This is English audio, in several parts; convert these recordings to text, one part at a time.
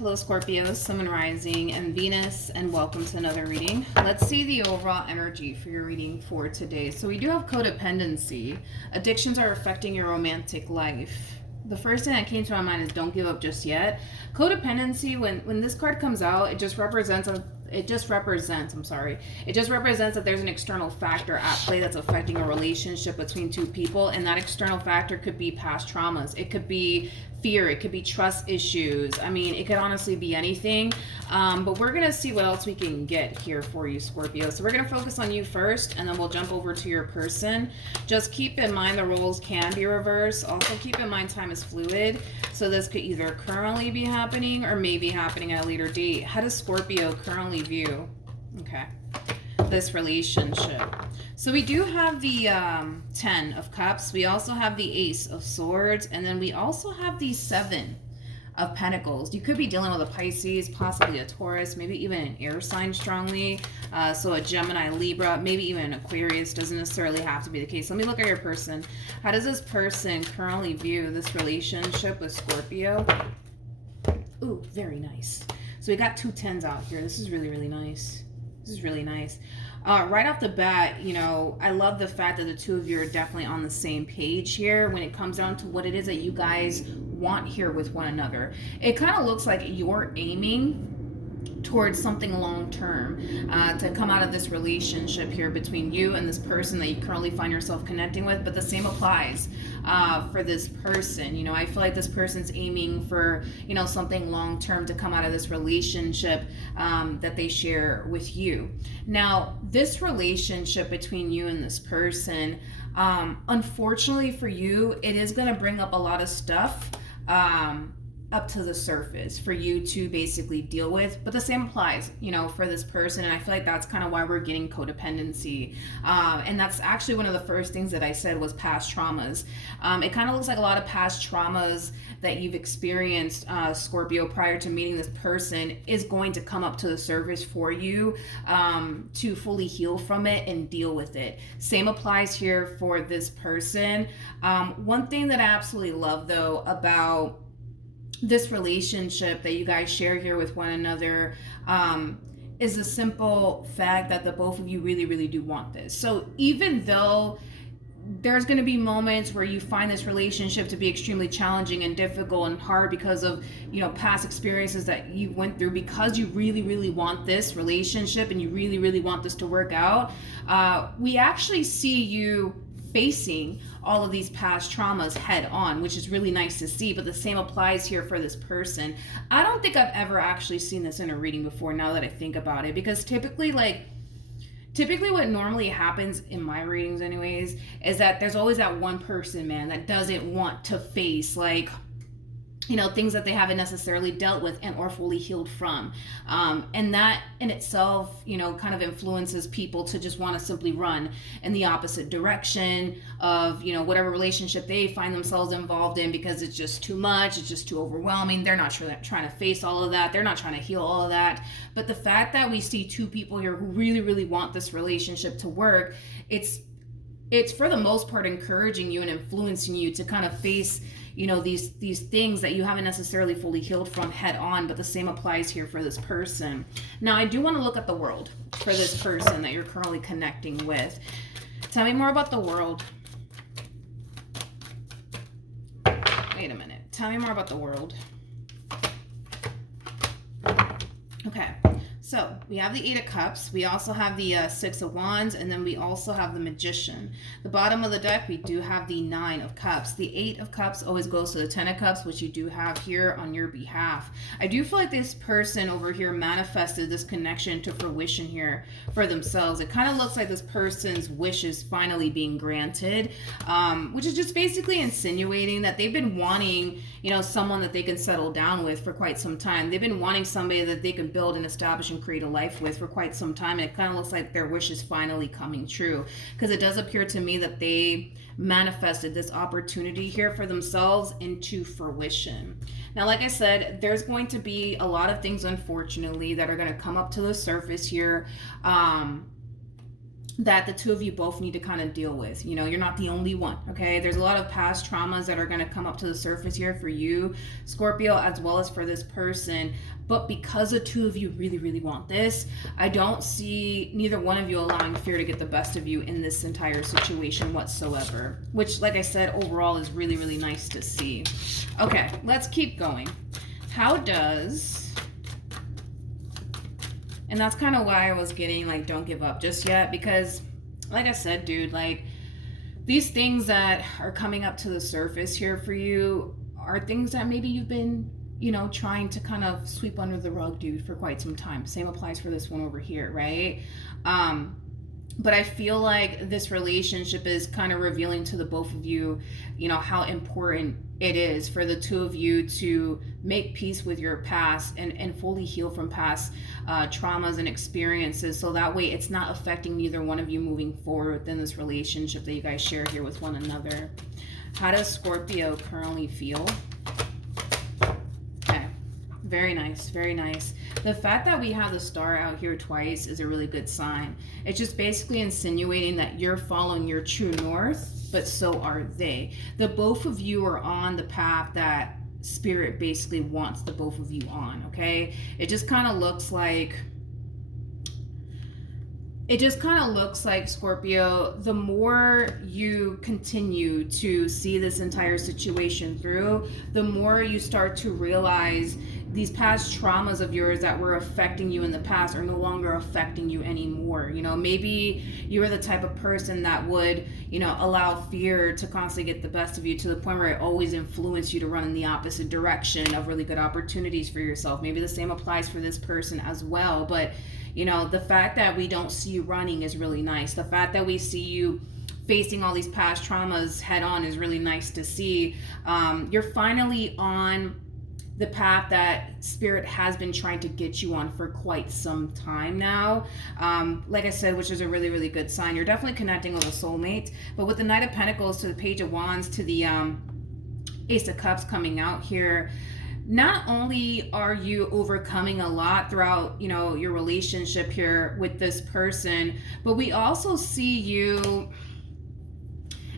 Hello Scorpio, Sun and Rising, and Venus, and welcome to another reading. Let's see the overall energy for your reading for today. So we do have codependency. Addictions are affecting your romantic life. The first thing that came to my mind is don't give up just yet. Codependency, when this card comes out, it just represents that there's an external factor at play that's affecting a relationship between two people, and that external factor could be past traumas. It could be fear, it could be trust issues. I mean, it could honestly be anything. But we're gonna see what else we can get here for you, Scorpio. So we're gonna focus on you first, and then we'll jump over to your person. Just keep in mind the roles can be reversed. Also keep in mind time is fluid. So this could either currently be happening or maybe happening at a later date. How does Scorpio currently view, this relationship? So we do have the 10 of Cups. We also have the Ace of Swords. And then we also have the 7 of Pentacles. You could be dealing with a Pisces, possibly a Taurus, maybe even an air sign strongly. So a Gemini, Libra, maybe even an Aquarius. Doesn't necessarily have to be the case. Let me look at your person. How does this person currently view this relationship with Scorpio? Ooh, very nice. So we got 2 10s out here. This is really, really nice. This is really nice. Right off the bat, you know, I love the fact that the two of you are definitely on the same page here when it comes down to what it is that you guys want here with one another. It kind of looks like you're aiming towards something long-term to come out of this relationship here between you and this person that you currently find yourself connecting with. But the same applies for this person. You know, I feel like this person's aiming for, you know, something long-term to come out of this relationship that they share with you. Now, this relationship between you and this person, unfortunately for you, it is going to bring up a lot of stuff up to the surface for you to basically deal with. But the same applies, you know, for this person. And I feel like that's kind of why we're getting codependency. And that's actually one of the first things that I said was past traumas. It kind of looks like a lot of past traumas that you've experienced, Scorpio, prior to meeting this person is going to come up to the surface for you to fully heal from it and deal with it. Same applies here for this person. One thing that I absolutely love, though, about this relationship that you guys share here with one another is the simple fact that the both of you really, really do want this. So even though there's going to be moments where you find this relationship to be extremely challenging and difficult and hard because of, you know, past experiences that you went through, because you really, really want this relationship and you really, really want this to work out, we actually see you facing all of these past traumas head on, which is really nice to see. But the same applies here for this person. I don't think I've ever actually seen this in a reading before, now that I think about it, because typically what normally happens in my readings anyways is that there's always that one person, man, that doesn't want to face, like, you know, things that they haven't necessarily dealt with and or fully healed from. And that in itself, you know, kind of influences people to just want to simply run in the opposite direction of, you know, whatever relationship they find themselves involved in, because it's just too much, it's just too overwhelming. They're not trying to face all of that. They're not trying to heal all of that. But the fact that we see two people here who really, really want this relationship to work, it's for the most part encouraging you and influencing you to kind of face, you know, these things that you haven't necessarily fully healed from head on. But the same applies here for this person. Now, I do want to look at the world for this person that you're currently connecting with. Tell me more about the world. Wait a minute. Tell me more about the world. Okay. So we have the 8 of Cups, we also have the 6 of Wands, and then we also have the Magician. The bottom of the deck, we do have the 9 of Cups. The 8 of Cups always goes to the 10 of Cups, which you do have here on your behalf. I do feel like this person over here manifested this connection to fruition here for themselves. It kind of looks like this person's wish is finally being granted, which is just basically insinuating that they've been wanting, you know, someone that they can settle down with for quite some time. They've been wanting somebody that they can build and establish and create a life with for quite some time, and it kind of looks like their wish is finally coming true, because it does appear to me that they manifested this opportunity here for themselves into fruition. Now, like I said, there's going to be a lot of things, unfortunately, that are going to come up to the surface here that the two of you both need to kind of deal with. You know, you're not the only one, okay? There's a lot of past traumas that are going to come up to the surface here for you, Scorpio, as well as for this person. But because the two of you really, really want this, I don't see neither one of you allowing fear to get the best of you in this entire situation whatsoever, which, like I said, overall is really, really nice to see. Okay, let's keep going. How does... And that's kind of why I was getting like, don't give up just yet, because like I said, dude, like these things that are coming up to the surface here for you are things that maybe you've been, you know, trying to kind of sweep under the rug, dude, for quite some time. Same applies for this one over here, right? But I feel like this relationship is kind of revealing to the both of you, you know, how important it is for the two of you to make peace with your past and fully heal from past traumas and experiences. So that way it's not affecting neither one of you moving forward within this relationship that you guys share here with one another. How does Scorpio currently feel? Okay. Very nice. Very nice. The fact that we have the star out here twice is a really good sign. It's just basically insinuating that you're following your true north, but so are they. The both of you are on the path that Spirit basically wants the both of you on, okay? It just kind of looks like... Scorpio, the more you continue to see this entire situation through, the more you start to realize these past traumas of yours that were affecting you in the past are no longer affecting you anymore. You know, maybe you were the type of person that would, you know, allow fear to constantly get the best of you to the point where it always influenced you to run in the opposite direction of really good opportunities for yourself. Maybe the same applies for this person as well. But, you know, the fact that we don't see you running is really nice. The fact that we see you facing all these past traumas head on is really nice to see. You're finally on the path that Spirit has been trying to get you on for quite some time now. Like I said, which is a really, really good sign. You're definitely connecting with a soulmate. But with the Knight of Pentacles to the Page of Wands to the Ace of Cups coming out here, not only are you overcoming a lot throughout, you know, your relationship here with this person, but we also see you,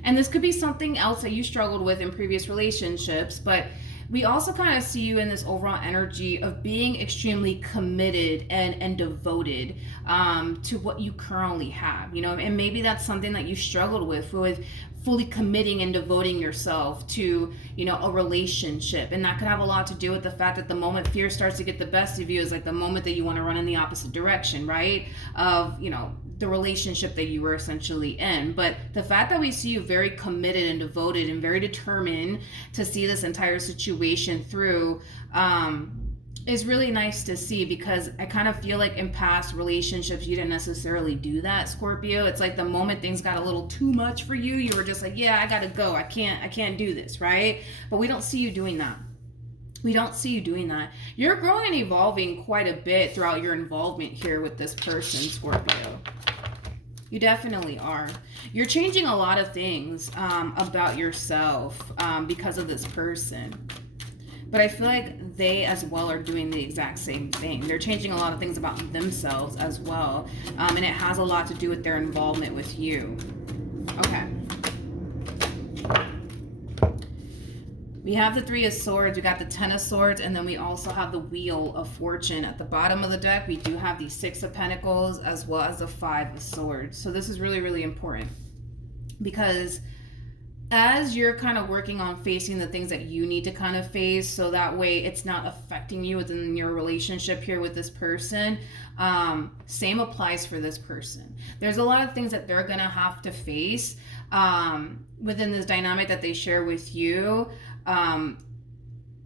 and this could be something else that you struggled with in previous relationships, but we also kind of see you in this overall energy of being extremely committed and devoted to what you currently have, you know, and maybe that's something that you struggled with fully committing and devoting yourself to, you know, a relationship. And that could have a lot to do with the fact that the moment fear starts to get the best of you is like the moment that you want to run in the opposite direction, right? Of, you know, the relationship that you were essentially in. But the fact that we see you very committed and devoted and very determined to see this entire situation through is really nice to see, because I kind of feel like in past relationships you didn't necessarily do that, Scorpio. It's like the moment things got a little too much for you, you were just like, yeah, I gotta go, I can't do this, right? But we don't see you doing that. We don't see you doing that. You're growing and evolving quite a bit throughout your involvement here with this person, Scorpio. You definitely are. You're changing a lot of things about yourself because of this person. But I feel like they as well are doing the exact same thing. They're changing a lot of things about themselves as well. And it has a lot to do with their involvement with you. Okay. We have the Three of Swords, we got the Ten of Swords, and then we also have the Wheel of Fortune. At the bottom of the deck, we do have the Six of Pentacles as well as the Five of Swords. So this is really, really important, because as you're kind of working on facing the things that you need to kind of face, so that way it's not affecting you within your relationship here with this person, same applies for this person. There's a lot of things that they're gonna have to face within this dynamic that they share with you. And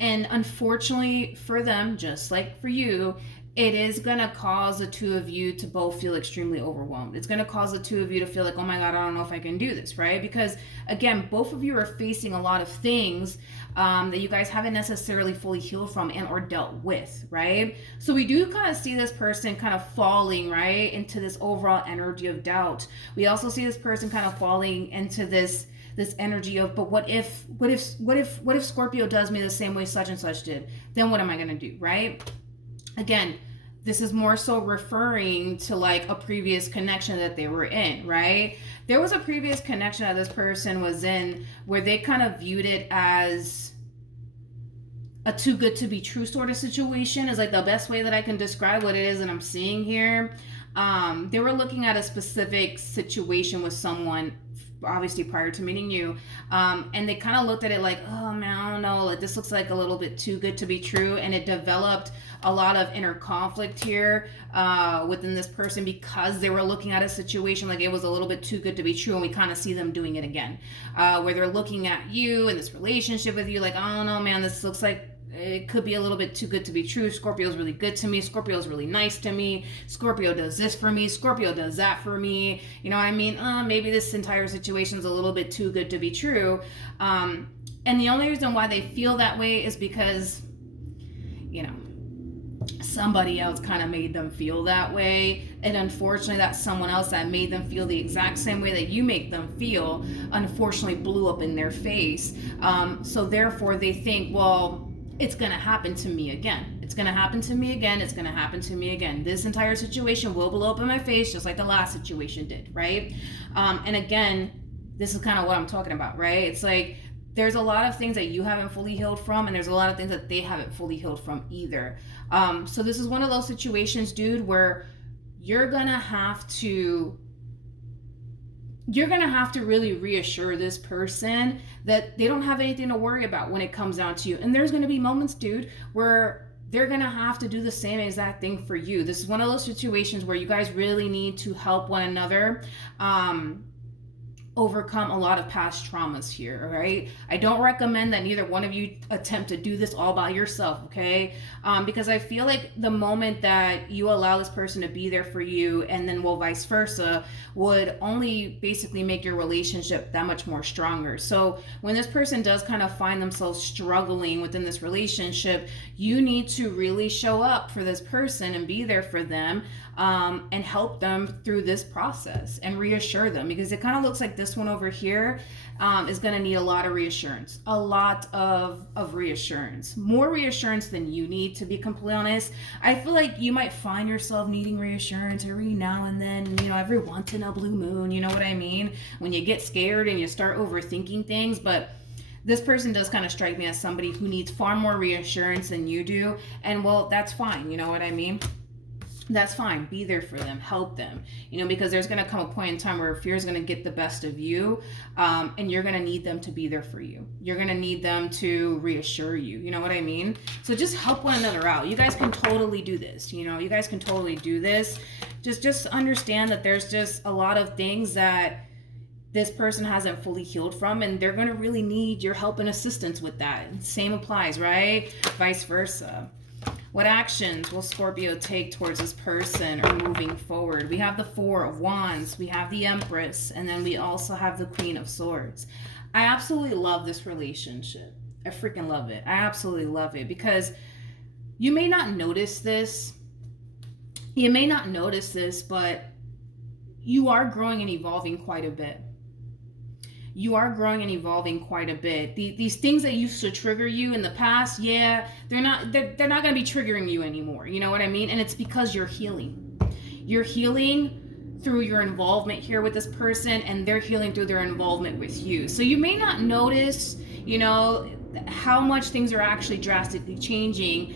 unfortunately for them, just like for you, it is going to cause the two of you to both feel extremely overwhelmed. It's going to cause the two of you to feel like, oh my God, I don't know if I can do this, right? Because again, both of you are facing a lot of things that you guys haven't necessarily fully healed from and or dealt with, right? So we do kind of see this person kind of falling, right, into this overall energy of doubt. We also see this person kind of falling into this energy of, but what if Scorpio does me the same way such and such did? Then what am I going to do, right? Again, this is more so referring to like a previous connection that they were in, right? There was a previous connection that this person was in where they kind of viewed it as a too good to be true sort of situation, is like the best way that I can describe what it is that I'm seeing here. They were looking at a specific situation with someone, obviously prior to meeting you, and they kind of looked at it like, oh man, I don't know, like this looks like a little bit too good to be true, and it developed a lot of inner conflict here within this person because they were looking at a situation like it was a little bit too good to be true, and we kind of see them doing it again, where they're looking at you and this relationship with you like, I don't know, man, this looks like it could be a little bit too good to be true. Scorpio's really good to me. Scorpio's really nice to me. Scorpio does this for me. Scorpio does that for me. You know what I mean? Maybe this entire situation's a little bit too good to be true. And the only reason why they feel that way is because, you know, somebody else kind of made them feel that way, and unfortunately that someone else that made them feel the exact same way that you make them feel unfortunately blew up in their face. So therefore they think, well, it's going to happen to me again. It's going to happen to me again. It's going to happen to me again. This entire situation will blow up in my face just like the last situation did, right? And again, this is kind of what I'm talking about, right? It's like there's a lot of things that you haven't fully healed from, and there's a lot of things that they haven't fully healed from either. So this is one of those situations, dude, where you're going to have to really reassure this person that they don't have anything to worry about when it comes down to you. And there's going to be moments, dude, where they're going to have to do the same exact thing for you. This is one of those situations where you guys really need to help one another overcome a lot of past traumas here, right? I don't recommend that neither one of you attempt to do this all by yourself, okay? Because I feel like the moment that you allow this person to be there for you, and then well vice versa, would only basically make your relationship that much more stronger. So when this person does kind of find themselves struggling within this relationship, you need to really show up for this person and be there for them, and help them through this process and reassure them, because it kind of looks like this one over here is going to need a lot of reassurance, a lot of reassurance, more reassurance than you need, to be completely honest. I feel like you might find yourself needing reassurance every now and then, you know, every once in a blue moon, you know what I mean, when you get scared and you start overthinking things. But this person does kind of strike me as somebody who needs far more reassurance than you do, and well, that's fine, you know what I mean? That's fine. Be there for them, help them, you know, because there's going to come a point in time where fear is going to get the best of you, and you're going to need them to be there for you. You're going to need them to reassure you, you know what I mean? So just help one another out. You guys can totally do this, you know, you guys can totally do this. Just understand that there's just a lot of things that this person hasn't fully healed from, and they're going to really need your help and assistance with that. Same applies, right? Vice versa. What actions will Scorpio take towards this person or moving forward? We have the Four of Wands, we have the Empress, and then we also have the Queen of Swords. I absolutely love this relationship. I freaking love it. I absolutely love it, because you may not notice this. But you are growing and evolving quite a bit. You are growing and evolving quite a bit. These things that used to trigger you in the past, yeah, they're not going to be triggering you anymore. You know what I mean? And it's because you're healing. You're healing through your involvement here with this person, and they're healing through their involvement with you. So you may not notice, you know, how much things are actually drastically changing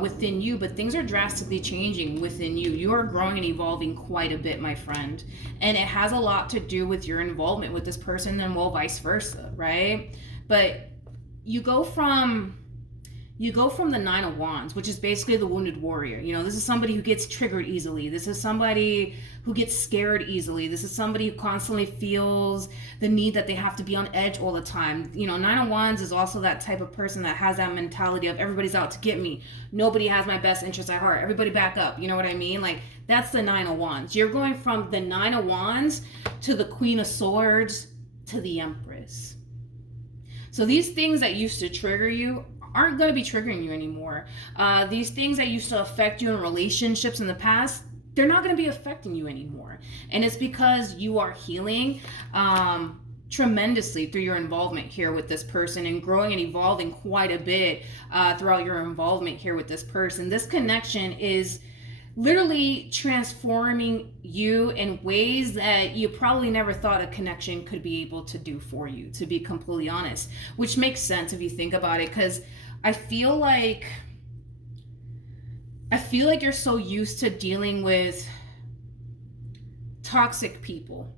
within you, but things are drastically changing within you. You are growing and evolving quite a bit, my friend, and it has a lot to do with your involvement with this person, and well, vice versa, right? But you go from the Nine of Wands, which is basically the wounded warrior. You know, this is somebody who gets triggered easily. This is somebody who gets scared easily. This is somebody who constantly feels the need that they have to be on edge all the time. You know, Nine of Wands is also that type of person that has that mentality of everybody's out to get me. Nobody has my best interest at heart. Everybody back up. You know what I mean? Like, that's the Nine of Wands. You're going from the Nine of Wands to the Queen of Swords to the Empress. So these things that used to trigger you aren't going to be triggering you anymore. These things that used to affect you in relationships in the past, they're not going to be affecting you anymore. And it's because you are healing tremendously through your involvement here with this person, and growing and evolving quite a bit throughout your involvement here with this person. This connection is literally transforming you in ways that you probably never thought a connection could be able to do for you, to be completely honest, which makes sense if you think about it, because I feel like you're so used to dealing with toxic people,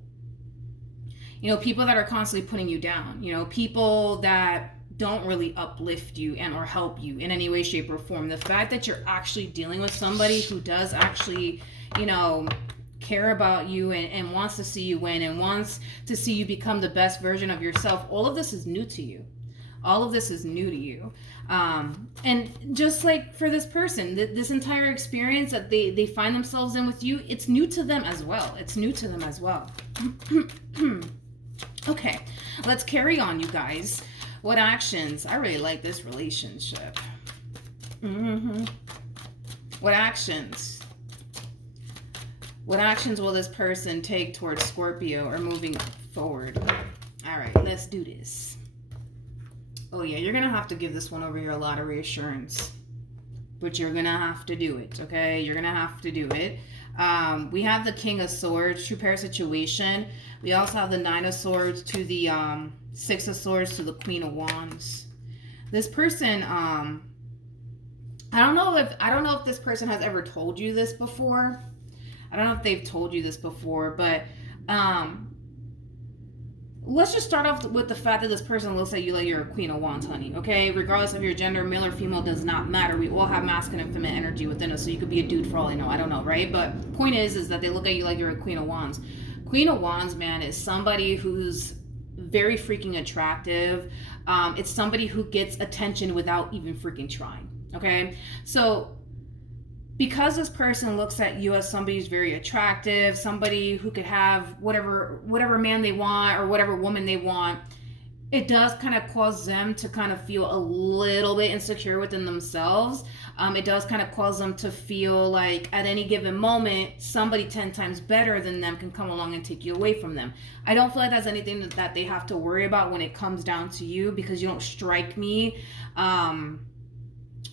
you know, people that are constantly putting you down, you know, people that don't really uplift you and or help you in any way, shape, or form. The fact that you're actually dealing with somebody who does actually, you know, care about you and wants to see you win and wants to see you become the best version of yourself, all of this is new to you. All of this is new to you. And just like for this person, this entire experience that they find themselves in with you, it's new to them as well. It's new to them as well. Okay, let's carry on, you guys. What actions? I really like this relationship. What actions? What actions will this person take towards Scorpio or moving forward? All right, let's do this. Oh yeah, you're going to have to give this one over here a lot of reassurance. But you're going to have to do it, okay? You're going to have to do it. We have the King of Swords, true pair situation. We also have the Nine of Swords to the Six of Swords to the Queen of Wands. This person, I don't know if this person has ever told you this before. I don't know if they've told you this before, but let's just start off with the fact that this person looks at you like you're a Queen of Wands, honey, okay? Regardless of your gender, male or female, does not matter. We all have masculine and feminine energy within us, so you could be a dude for all I know. I don't know, right? But point is that they look at you like you're a Queen of Wands. Queen of Wands, man, is somebody who's very freaking attractive. It's somebody who gets attention without even freaking trying, okay? So because this person looks at you as somebody who's very attractive, somebody who could have whatever man they want or whatever woman they want, it does kind of cause them to kind of feel a little bit insecure within themselves. It does kind of cause them to feel like at any given moment, somebody 10 times better than them can come along and take you away from them. I don't feel like that's anything that they have to worry about when it comes down to you, because you don't strike me.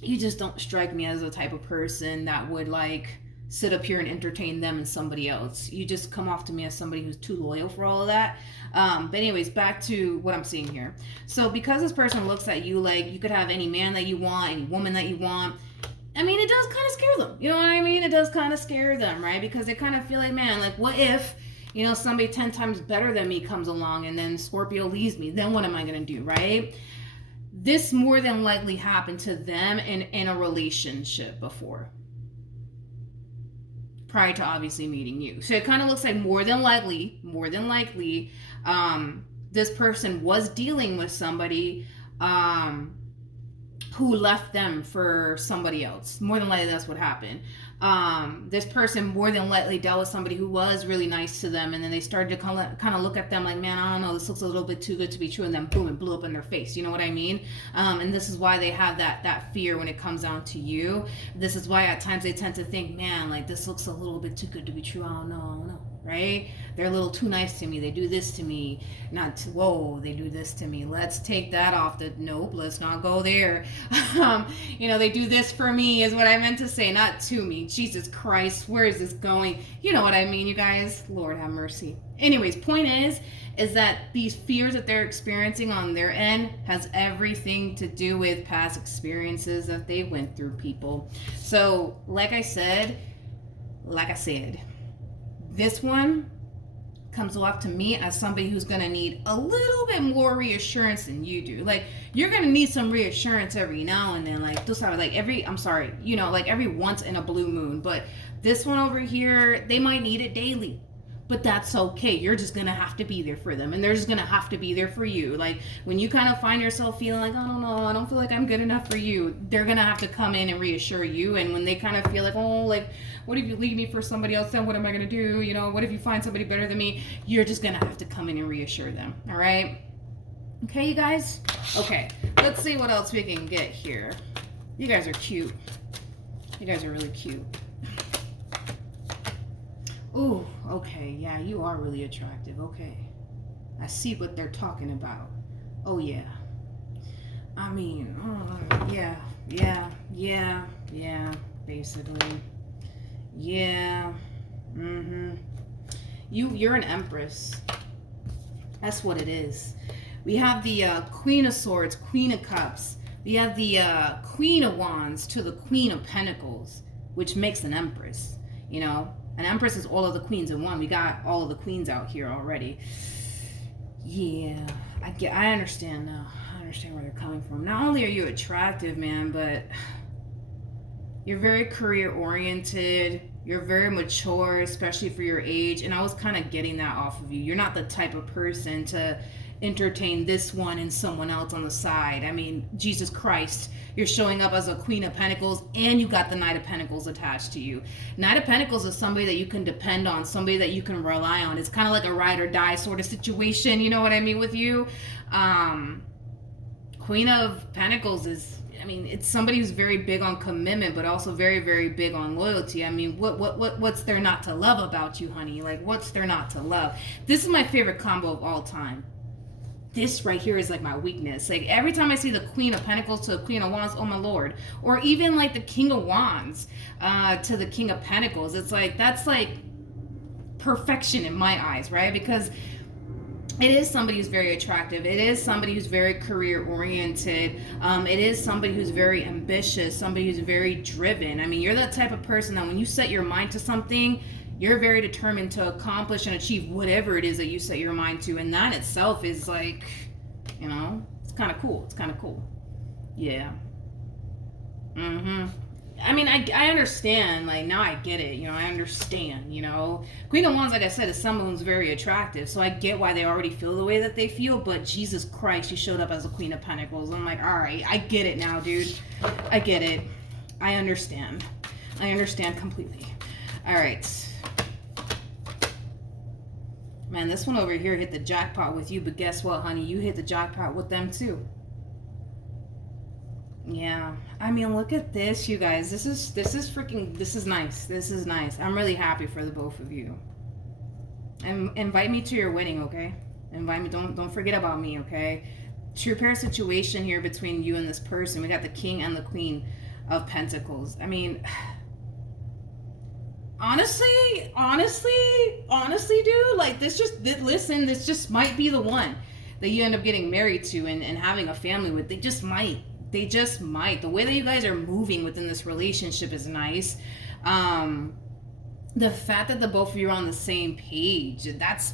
You just don't strike me as the type of person that would like sit up here and entertain them and somebody else. You just come off to me as somebody who's too loyal for all of that. But anyways, back to what I'm seeing here. So because this person looks at you like you could have any man that you want, any woman that you want, I mean, it does kind of scare them. You know what I mean? It does kind of scare them, right? Because they kind of feel like, man, like what if, you know, somebody 10 times better than me comes along and then Scorpio leaves me? Then what am I going to do, right? This more than likely happened to them in a relationship before, prior to obviously meeting you. So it kind of looks like more than likely, this person was dealing with somebody who left them for somebody else. More than likely that's what happened. This person more than likely dealt with somebody who was really nice to them, and then they started to kind of look at them like, man, I don't know, this looks a little bit too good to be true, and then boom, it blew up in their face. You know what I mean? And this is why they have that fear when it comes down to you. This is why at times they tend to think, man, like this looks a little bit too good to be true. I don't know. Right? They're a little too nice to me. They do this to me. They do this to me. Let's take that off. Nope, let's not go there. You know, they do this for me is what I meant to say, not to me. Jesus Christ, where is this going? You know what I mean, you guys? Lord have mercy. Anyways, point is that these fears that they're experiencing on their end has everything to do with past experiences that they went through, people. So, like I said, this one comes off to me as somebody who's going to need a little bit more reassurance than you do. Like, you're going to need some reassurance every now and then. Like, every once in a blue moon. But this one over here, they might need it daily. But that's okay. You're just going to have to be there for them. And they're just going to have to be there for you. Like, when you kind of find yourself feeling like, I don't know, I don't feel like I'm good enough for you, they're going to have to come in and reassure you. And when they kind of feel like, oh, like, what if you leave me for somebody else? Then what am I going to do? You know, what if you find somebody better than me? You're just going to have to come in and reassure them. All right? Okay, you guys? Okay. Let's see what else we can get here. You guys are cute. You guys are really cute. Ooh, okay, yeah, you are really attractive. Okay, I see what they're talking about. Oh yeah, I mean, yeah, basically, Yeah. Mm-hmm. You're an empress. That's what it is. We have the Queen of Swords, Queen of Cups. We have the Queen of Wands to the Queen of Pentacles, which makes an empress. You know, an empress is all of the queens in one. We got all of the queens out here already. Yeah, I understand now. I understand where they're coming from. Not only are you attractive, man, but you're very career oriented. You're very mature, especially for your age. And I was kind of getting that off of you. You're not the type of person to entertain this one and someone else on the side. I mean, Jesus Christ, you're showing up as a Queen of Pentacles and you got the Knight of Pentacles attached to you. Knight of Pentacles is somebody that you can depend on, somebody that you can rely on. It's kind of like a ride or die sort of situation, you know what I mean, with you. Queen of Pentacles is, I mean, it's somebody who's very big on commitment, but also very, very big on loyalty. I mean, what's there not to love about you, honey? Like, what's there not to love? This is my favorite combo of all time. This right here is like my weakness. Like every time I see the Queen of Pentacles to the Queen of Wands, oh my Lord. Or even like the King of Wands to the King of Pentacles. It's like, that's like perfection in my eyes, right? Because it is somebody who's very attractive. It is somebody who's very career oriented. It is somebody who's very ambitious, somebody who's very driven. I mean, you're that type of person that when you set your mind to something, you're very determined to accomplish and achieve whatever it is that you set your mind to. And that itself is like, you know, it's kind of cool. It's kind of cool. Yeah. Mm-hmm. I mean, I understand. Like, now I get it. You know, I understand, you know. Queen of Wands, like I said, is someone who's very attractive. So I get why they already feel the way that they feel. But Jesus Christ, you showed up as a Queen of Pentacles. I'm like, all right, I get it now, dude. I get it. I understand. I understand completely. All right. Man, this one over here hit the jackpot with you. But guess what, honey? You hit the jackpot with them, too. Yeah, I mean, look at this, you guys. This is freaking, this is nice. This is nice. I'm really happy for the both of you. And invite me to your wedding, okay? Invite me. Don't forget about me, okay? True pair situation here between you and this person. We got the King and the Queen of Pentacles. I mean, honestly, dude, like this just might be the one that you end up getting married to and having a family with. They just might. The way that you guys are moving within this relationship is nice. The fact that the both of you are on the same page, that's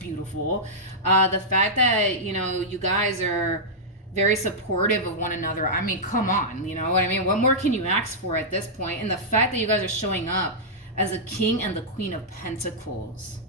beautiful. The fact that, you know, you guys are very supportive of one another. I mean, come on, you know what I mean? What more can you ask for at this point? And the fact that you guys are showing up as a King and the Queen of Pentacles.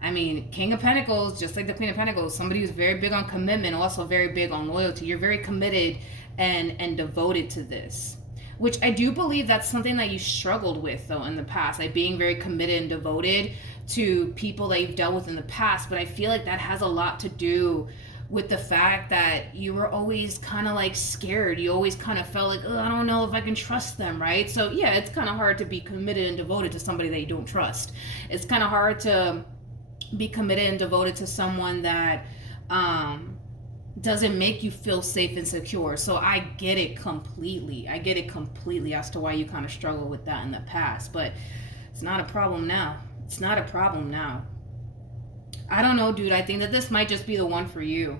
I mean, King of Pentacles, just like the Queen of Pentacles, somebody who's very big on commitment, also very big on loyalty. You're very committed and devoted to this, which I do believe that's something that you struggled with, though, in the past, like being very committed and devoted to people that you've dealt with in the past. But I feel like that has a lot to do with the fact that you were always kind of like scared. You always kind of felt like, oh, I don't know if I can trust them, right? So yeah, it's kind of hard to be committed and devoted to somebody that you don't trust. It's kind of hard to be committed and devoted to someone that doesn't make you feel safe and secure. So I get it completely. As to why you kind of struggle with that in the past. But it's not a problem now. I don't know, dude. I think that this might just be the one for you.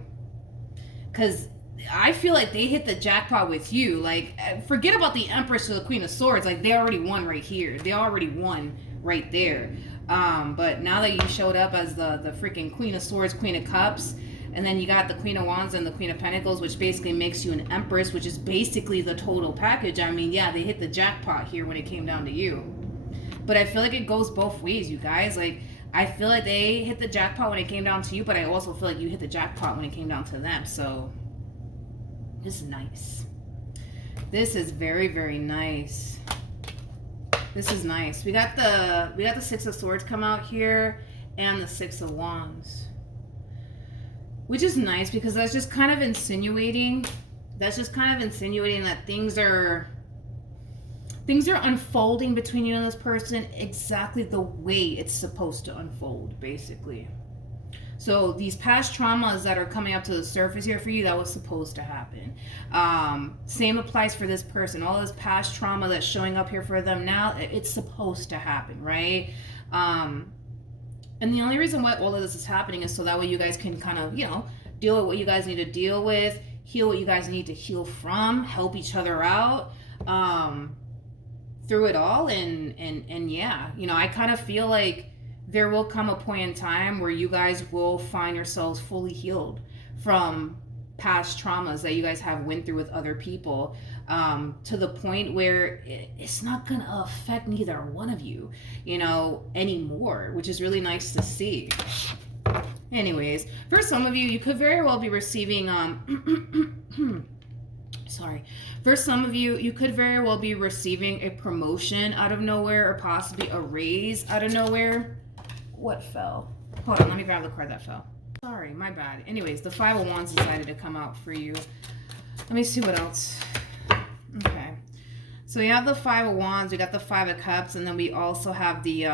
Because I feel like they hit the jackpot with you. Like, forget about the Empress or the Queen of Swords. Like, they already won right here. They already won right there. But now that you showed up as the freaking Queen of Swords, Queen of Cups, and then you got the Queen of Wands and the Queen of Pentacles, which basically makes you an Empress, which is basically the total package. I mean, yeah, they hit the jackpot here when it came down to you. But I feel like it goes both ways, you guys. Like, I feel like they hit the jackpot when it came down to you, but I also feel like you hit the jackpot when it came down to them. So this is nice. This is very, very nice. This is nice. We got the Six of Swords come out here and the Six of Wands, which is nice because that's just kind of insinuating that things are unfolding between you and this person exactly the way it's supposed to unfold, basically. So these past traumas that are coming up to the surface here for you, that was supposed to happen. Same applies for this person. All this past trauma that's showing up here for them now, it's supposed to happen, right? And the only reason why all of this is happening is so that way you guys can kind of, deal with what you guys need to deal with, heal what you guys need to heal from, help each other out through it all. And yeah, I kind of feel like there will come a point in time where you guys will find yourselves fully healed from past traumas that you guys have went through with other people, to the point where it's not going to affect neither one of you, anymore, which is really nice to see. Anyways, for some of you, you could very well be receiving for some of you, you could very well be receiving a promotion out of nowhere, or possibly a raise out of nowhere. What fell? Hold on, let me grab the card that fell. Sorry, my bad. Anyways, the Five of Wands decided to come out for you. Let me see what else. Okay. So we have the Five of Wands, we got the Five of Cups, and then we also have the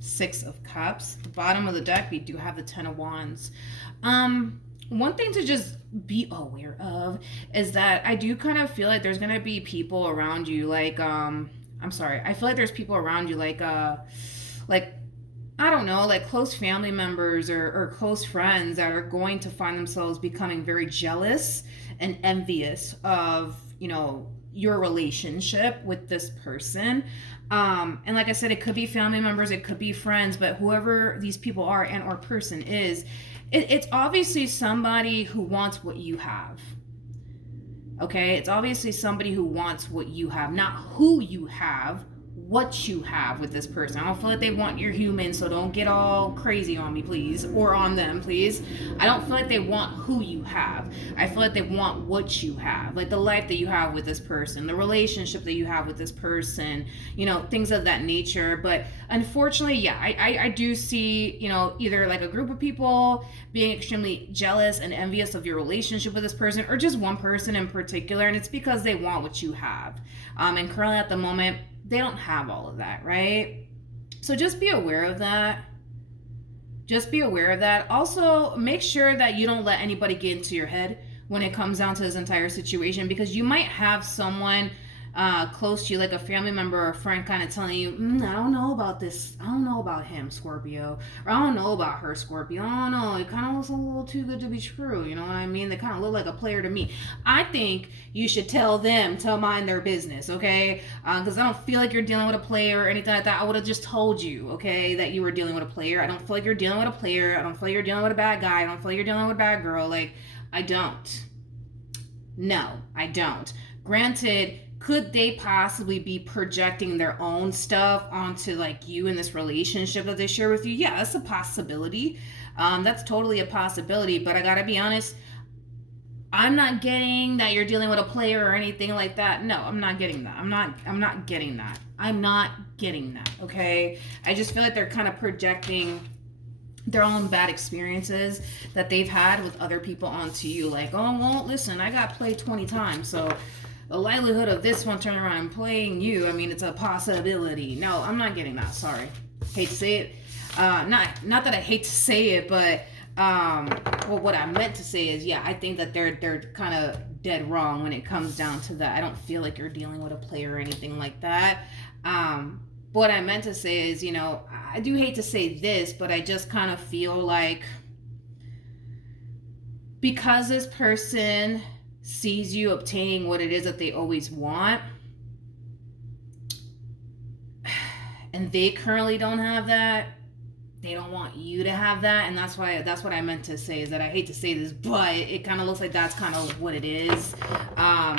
Six of Cups. At the bottom of the deck, we do have the Ten of Wands. One thing to just be aware of is that I do kind of feel like there's going to be people around you, I feel like there's people around you, I don't know, like close family members or close friends that are going to find themselves becoming very jealous and envious of, your relationship with this person. And like I said, it could be family members, it could be friends, but whoever these people are and or person is, it's obviously somebody who wants what you have. Okay? It's obviously somebody who wants what you have, not who you have, what you have with this person. I don't feel like they want your human, so don't get all crazy on me, please, or on them, please. I don't feel like they want who you have. I feel like they want what you have, like the life that you have with this person, the relationship that you have with this person, things of that nature. But unfortunately, yeah, I do see, either like a group of people being extremely jealous and envious of your relationship with this person, or just one person in particular, and it's because they want what you have. And currently at the moment, they don't have all of that, right? So just be aware of that. Just be aware of that. Also, make sure that you don't let anybody get into your head when it comes down to this entire situation, because you might have someone close to you, like a family member or a friend, kind of telling you, I don't know about this. I don't know about him, Scorpio. Or I don't know about her, Scorpio. I don't know. It kind of looks a little too good to be true. You know what I mean? They kind of look like a player to me. I think you should tell them to mind their business, okay? Because I don't feel like you're dealing with a player or anything like that. I would have just told you, okay, that you were dealing with a player. I don't feel like you're dealing with a player. I don't feel like you're dealing with a bad guy. I don't feel like you're dealing with a bad girl. I don't. No, I don't. Granted, could they possibly be projecting their own stuff onto you in this relationship that they share with you? Yeah, that's a possibility. That's totally a possibility. But I gotta be honest, I'm not getting that you're dealing with a player or anything like that. No, I'm not getting that. I'm not getting that. I'm not getting that. Okay. I just feel like they're kind of projecting their own bad experiences that they've had with other people onto you. Listen, I got played 20 times, so the likelihood of this one turning around and playing you, it's a possibility. No, I'm not getting that. Sorry. Hate to say it. Not that I hate to say it, but what I meant to say is, yeah, I think that they're kind of dead wrong when it comes down to that. I don't feel like you're dealing with a player or anything like that. What I meant to say is, I do hate to say this, but I just kind of feel like because this person sees you obtaining what it is that they always want, and they currently don't have that, they don't want you to have that. And that's what I meant to say, is that I hate to say this, but it kind of looks like that's kind of what it is.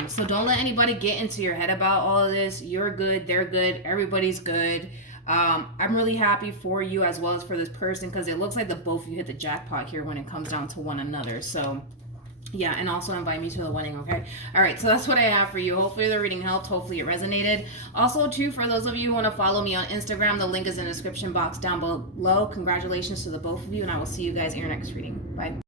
So don't let anybody get into your head about all of this. You're good, they're good, everybody's good. I'm really happy for you as well as for this person, because it looks like the both of you hit the jackpot here when it comes down to one another. So yeah, and also invite me to the wedding, okay? All right, so that's what I have for you. Hopefully the reading helped. Hopefully it resonated. Also, too, for those of you who want to follow me on Instagram, the link is in the description box down below. Congratulations to the both of you, and I will see you guys in your next reading. Bye.